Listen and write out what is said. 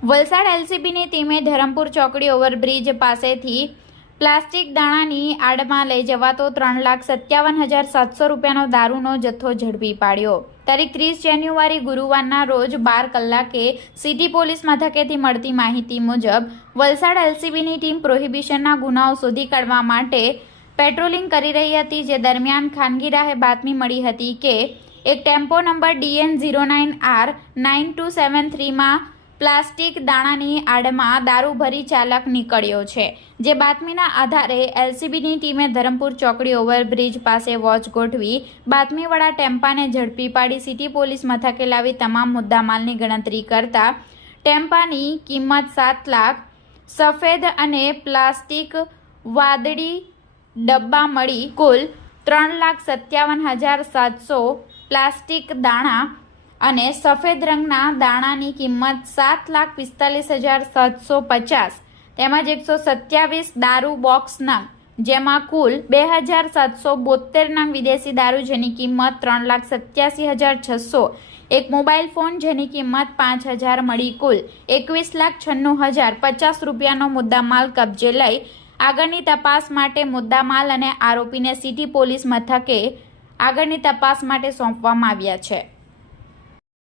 વલસાડ એલસીબીની ટીમે ધરમપુર ચોકડી ઓવરબ્રિજ પાસેથી પ્લાસ્ટિક દાણાની આડમાં લઈ જવાતો ત્રણ લાખ સત્યાવન હજાર સાતસો રૂપિયાનો દારૂનો જથ્થો ઝડપી પાડ્યો. તારીખ ત્રીસ જાન્યુઆરી ગુરુવારના રોજ બાર કલાકે સિટી પોલીસ મથકેથી મળતી માહિતી મુજબ વલસાડ એલસીબીની ટીમ પ્રોહિબિશનના ગુનાઓ શોધી કાઢવા માટે પેટ્રોલિંગ કરી રહી હતી, જે દરમિયાન ખાનગી રાહે બાતમી મળી હતી કે એક tempo number DN zero nine R nine two seven થ્રીમાં plastic દાણાની આડમાં દારૂ ભરી ચાલક નીકળ્યો છે. જે બાતમીના આધારે એલસીબીની ટીમે ધરમપુર ચોકડી ઓવરબ્રિજ પાસે વોચ ગોઠવી બાતમીવાળા ટેમ્પાને ઝડપી પાડી સિટી પોલીસ મથકે લાવી તમામ મુદ્દામાલની ગણતરી કરતા ટેમ્પાની કિંમત સાત લાખ, સફેદ અને પ્લાસ્ટિક વાદળી ડબ્બા મળી કુલ ત્રણ લાખ સત્યાવન હજાર સાતસો પ્લાસ્ટિક દાણા અને સફેદ રંગના દાણાની કિંમત સાત લાખ પિસ્તાલીસ હજાર સાતસો પચાસ, તેમજ એકસો સત્યાવીસ દારૂ બોક્સ નંગ, જેમાં કુલ બે હજાર સાતસો બોતેર નંગ વિદેશી દારૂ, જેની કિંમત ત્રણ લાખ સત્યાસી હજાર છસો, એક મોબાઈલ ફોન, જેની કિંમત પાંચ હજાર મળી કુલ એકવીસ લાખ છન્નું હજાર પચાસ રૂપિયાનો મુદ્દામાલ કબજે લઈ આગળની તપાસ માટે મુદ્દામાલ અને આરોપીને સિટી પોલીસ મથકે આગળની તપાસ માટે સોંપવામાં આવ્યા છે.